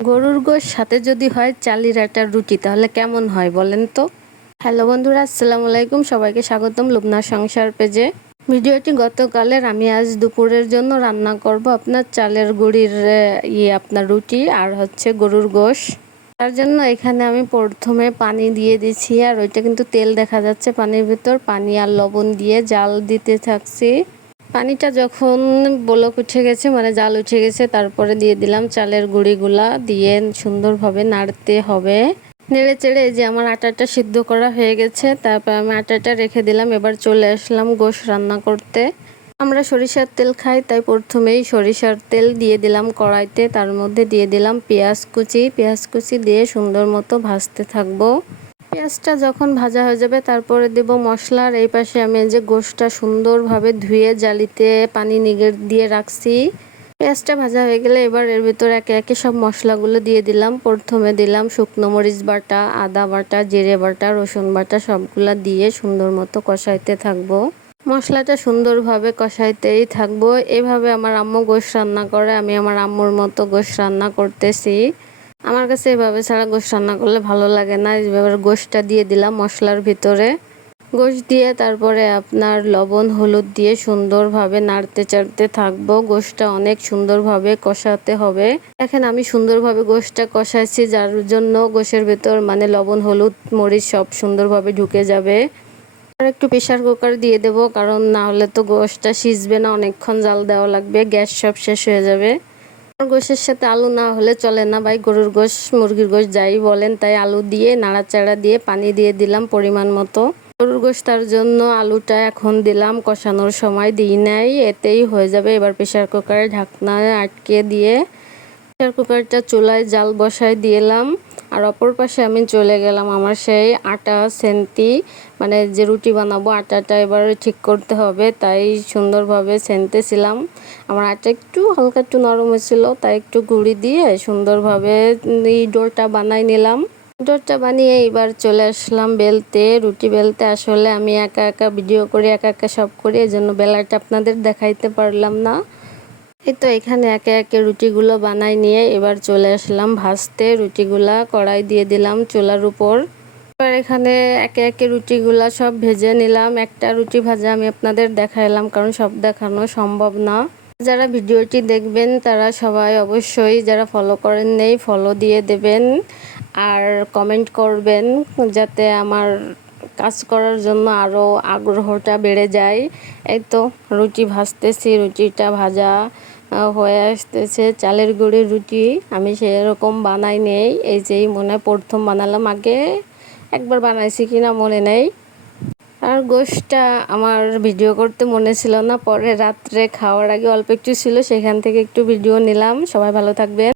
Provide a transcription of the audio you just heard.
গরুর গোশ সাথে যদি হয় চালির একটা রুটি, তাহলে কেমন হয় বলেন তো? হ্যালো বন্ধুরা, আসসালামু আলাইকুম। সবাইকে স্বাগতম লুবনা সংসার পেজে। ভিডিওটি গতকালের, আমি আজ দুপুরের জন্য রান্না করব আপনার চালের গুঁড়ির ইয়ে আপনার রুটি আর হচ্ছে গরুর গোশ। তার জন্য এখানে আমি প্রথমে পানি দিয়ে দিচ্ছি আর ওইটা কিন্তু তেল দেখা যাচ্ছে পানির ভিতর। পানি আর লবণ দিয়ে জাল দিতে থাকছি। পানিটা যখন বলক উঠে গেছে মানে জাল উঠে গেছে, তারপরে দিয়ে দিলাম চালের গুঁড়িগুলা, দিয়ে সুন্দরভাবে নাড়তে হবে। নেড়ে চেড়ে যে আমার আটাটা সিদ্ধ করা হয়ে গেছে, তারপর আমি আটাটা রেখে দিলাম, এবার চলে আসলাম গোশ রান্না করতে। আমরা সরিষার তেল খাই, তাই প্রথমেই সরিষার তেল দিয়ে দিলাম কড়াইতে, তার মধ্যে দিয়ে দিলাম পেঁয়াজ কুচি। পেঁয়াজ কুচি দিয়ে সুন্দর মতো ভাজতে থাকব। পেঁয়াজটা যখন ভাজা হয়ে যাবে, তারপরে দেব মশলার এই পাশে আমি যে গোশটা সুন্দরভাবে ধুয়ে জালিতে পানি নিগের দিয়ে রাখছি। পেঁয়াজটা ভাজা হয়ে গেলে এবার এর ভিতরে একে একে সব মশলাগুলো দিয়ে দিলাম। প্রথমে দিলাম শুকনো মরিচ বাটা, আদা বাটা, জিরে বাটা, রসুন বাটা, সবগুলা দিয়ে সুন্দর মতো কষাইতে থাকব। মশলাটা সুন্দরভাবে কষাইতেই থাকব। এভাবে আমার আম্মু গোশ রান্না করে, আমি আমার আম্মুর মতো গোশ রান্না করতেছি। আমার কাছে এভাবে ছাড়া গোশ রান্না করলে ভালো লাগে না। এভাবে গোশটা দিয়ে দিলাম মশলার ভিতরে। গোশ দিয়ে তারপরে আপনার লবণ, হলুদ দিয়ে সুন্দরভাবে নাড়তে চাড়তে থাকব। গোশটা অনেক সুন্দরভাবে কষাতে হবে। এখন আমি সুন্দরভাবে গোশটা কষাইছি যার জন্য গোশের ভেতর মানে লবণ, হলুদ, মরিচ সব সুন্দরভাবে ঢুকে যাবে। আর একটু প্রেশার কুকার দিয়ে দেবো, কারণ না হলে তো গোশটা সিজবে না, অনেকক্ষণ জাল দেওয়া লাগবে, গ্যাস সব শেষ হয়ে যাবে। গোশের সাথে আলু না হলে চলে না ভাই। গরুর গোশ, মুরগির গোশ যাই বলেন, তাই আলু দিয়ে, নাড়াচাড়া দিয়ে, পানি দিয়ে দিলাম পরিমাণ মতো। গরুর গোশ তার জন্য আলুটা এখন দিলাম, কষানোর সময় দিই নাই, এতেই হয়ে যাবে। এবার প্রেশার কুকারে ঢাকনা আটকে দিয়ে প্রেশার কুকারটা চুলায় জাল বসায় দিলাম আর অপর পাশে আমি চলে গেলাম আমার সেই আটা সেন্তি। মানে যে রুটি বানাবো আটাটা এবার ঠিক করতে হবে, তাই সুন্দরভাবে সেনতেছিলাম। আমার আটা একটু হালকা একটু নরম হয়েছিল, তাই একটু গুঁড়ি দিয়ে সুন্দরভাবে এই ডোরটা বানাই নিলাম। ডোরটা বানিয়ে এবার চলে আসলাম বেলতে। রুটি বেলতে আসলে আমি একা একা ভিডিও করি, একা একা সব করি এই জন্য বেলাটা আপনাদের দেখাইতে পারলাম না। এই তো এখানে একে একে রুটিগুলো বানাই নিয়ে এবার চলে আসলাম ভাজতে। রুটিগুলা কড়াই দিয়ে দিলাম চুলার উপর। এবার এখানে একে একে রুটিগুলা সব ভেজে নিলাম। একটা রুটি ভাজা আমি আপনাদের দেখাইলাম, কারণ সব দেখানো সম্ভব না। যারা ভিডিওটি দেখবেন, তারা সবাই অবশ্যই, যারা ফলো করেন নেই ফলো দিয়ে দেবেন আর কমেন্ট করবেন, যাতে আমার কাজ করার জন্য আরও আগ্রহটা বেড়ে যায়। এই তো রুটি ভাজতেছি, রুটিটা ভাজা। হয়ে আসতেছে, চালের গুঁড়ির রুটি। আমি সেরকম বানাই নেই। এই যেই মনে প্রথম বানালাম, আগে একবার বানাইছি কিনা মনে নেই। আর গোষ্ঠটা আমার ভিডিও করতে মনে ছিল না। পরে রাত্রে খাওয়ার আগে অল্প একটু ছিল, সেখান থেকে একটু ভিডিও নিলাম। সবাই ভালো থাকবেন।